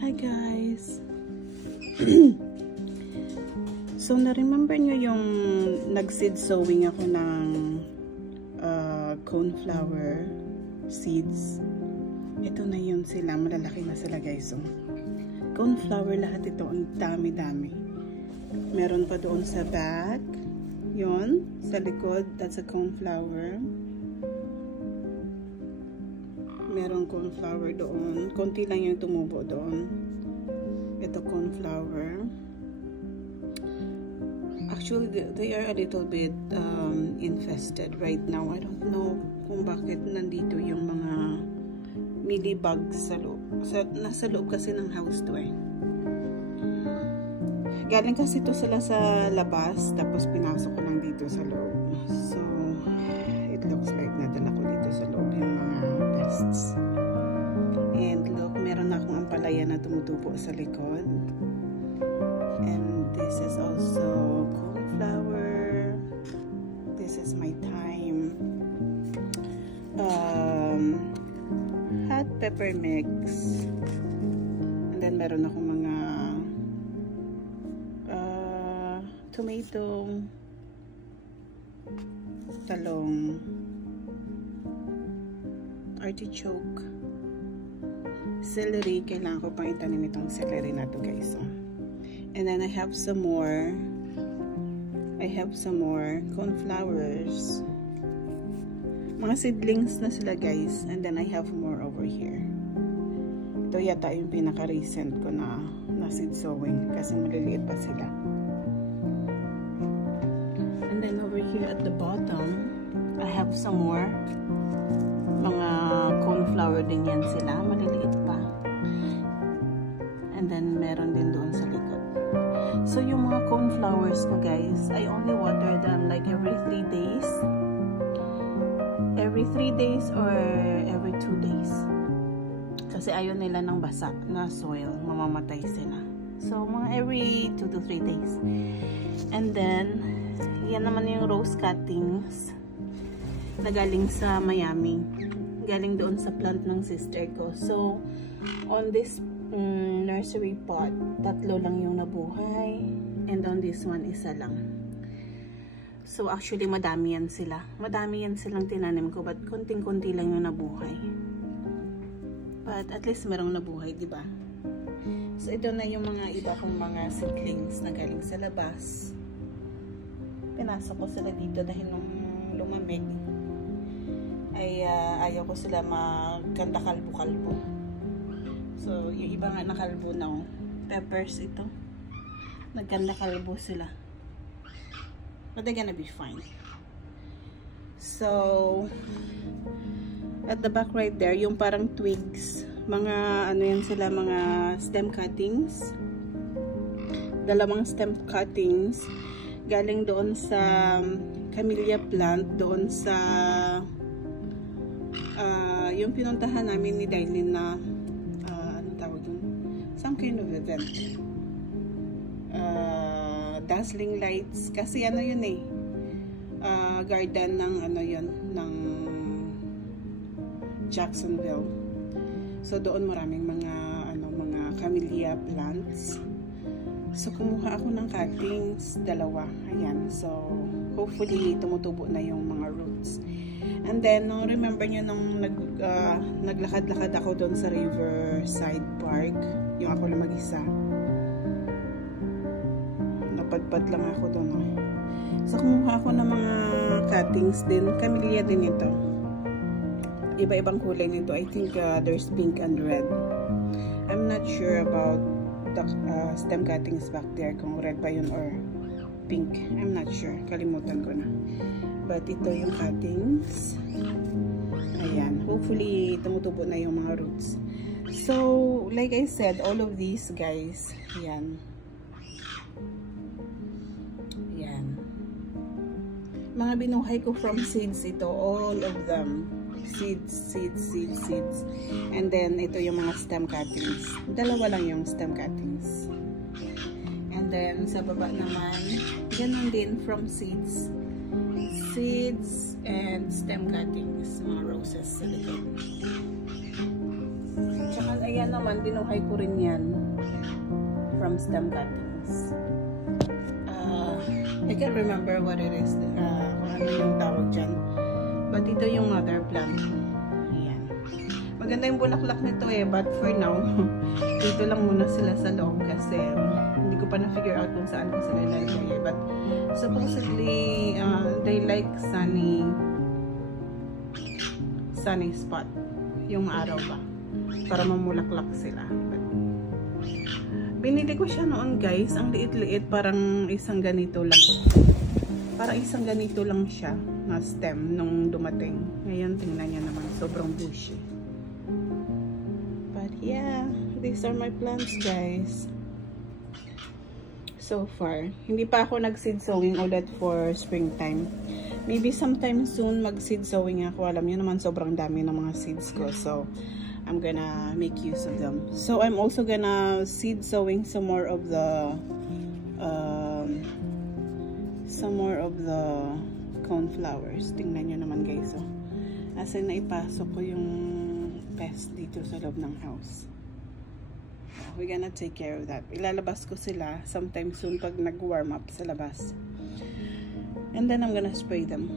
Hi guys! So, na-remember nyo yung nag-seed sowing ako ng cornflower seeds? Ito na yun sila. Malalaki na sila guys. So, cornflower lahat ito. Ang dami-dami. Meron pa doon sa back. Yun. Sa likod. That's a cornflower. Meron cornflower doon. Konti lang yung tumubo doon. Ito cornflower. Actually, they are a little bit infested right now. I don't know kung bakit nandito yung mga mealybugs sa loob. Nasa loob kasi ng house to eh. Galing kasi ito sila sa labas, tapos pinasok ko lang dito sa loob. So, it looks like nadala ko dito sa loob yung mga pests. And look, meron akong ampalaya na tumutubo sa likod. And this is also cornflower. This is my thyme. Hot pepper mix. And then meron akong mga tomato, talong, artichoke, celery. Kailangan ko pang itanim itong celery na to guys. And then I have some more. Cornflowers. Mga seedlings na sila guys. And then I have more over here. Ito yata yung pinaka-recent ko na seed sowing. Kasi maliliit pa sila. And then over here at the bottom, I have some more. Mga cornflower din yan sila. Maliliit pa. And then meron din doon sa likod. So, yung mga cornflowers ko guys, I only water them like every 3 days. Every 3 days or every 2 days. Kasi ayaw nila ng basa na soil. Mamamatay sila. So, mga every 2 to 3 days. And then, yan naman yung rose cuttings na galing sa Miami. Galing doon sa plant ng sister ko. So, on this nursery pot, 3 lang yung nabuhay, and on this one, 1 lang. So actually madami yan silang tinanim ko, but konting-konti lang yung nabuhay, but at least merong nabuhay, di ba? So ito na yung mga iba kong mga seedlings na galing sa labas. Pinasok ko sila dito dahil nung lumamig ay ayaw ko sila magkanda kalbo-kalbo. So, yung iba nga nakalbo na, peppers ito. Nagkanda kalbo sila. But they're gonna be fine. So, at the back right there, yung parang twigs. Mga, ano yan sila, mga stem cuttings. 2 stem cuttings. Galing doon sa camellia plant, doon sa, yung pinuntahan namin ni Dailin na, some kind of event. Dazzling lights. Kasi ano yun eh. Garden ng ano yun. Ng Jacksonville. So doon maraming mga camellia plants. So kumuha ako ng cuttings. 2. Ayan. So hopefully tumutubo na yung mga roots. And then, remember nyo nung naglakad-lakad ako doon sa Riverside Park, yung ako lang mag-isa. Napadpad lang ako doon. So, kumuha ako ng mga cuttings din. Camellia din ito. Iba-ibang kulay nito. I think there's pink and red. I'm not sure about the stem cuttings back there, kung red ba yun or pink. I'm not sure. Kalimutan ko na. But ito yung cuttings. Ayan. Hopefully, tumutubo na yung mga roots. So, like I said, all of these guys, ayan. Ayan. Mga binuhay ko from seeds ito. All of them. Seeds. And then, ito yung mga stem cuttings. 2 lang yung stem cuttings. And then, sa baba naman, ganun din from seeds and stem cuttings, mga roses sa likod. Tsaka Ayan naman, binuhay ko rin yan from stem cuttings. I can't remember what it is, kung ano yung tawag dyan. But ito yung mother plant. Ayan. Maganda yung bulaklak nito but for now, dito lang muna sila sa loob kasi hindi ko pa na-figure out kung saan ko sila ilalagay. But supposedly, they like sunny spot. Yung araw ba. Para mamulaklak sila. But, binili ko siya noon guys. Ang liit-liit. Parang isang ganito lang. Parang isang ganito lang siya na stem nung dumating. Ngayon, tingnan niya naman. Sobrang bushy. But yeah, these are my plants guys. So far. Hindi pa ako nag-seed sowing ulit for springtime. Maybe sometime soon mag-seed sowing ako. Alam niyo naman sobrang dami ng mga seeds ko. So, I'm gonna make use of them. So, I'm also gonna seed sowing some more of the coneflowers. Tingnan nyo naman guys. So, as in, naipasok ko yung pest dito sa loob ng house. We're gonna take care of that. Ilalabas ko sila sometime soon pag nag-warm up sa labas. And then I'm gonna spray them.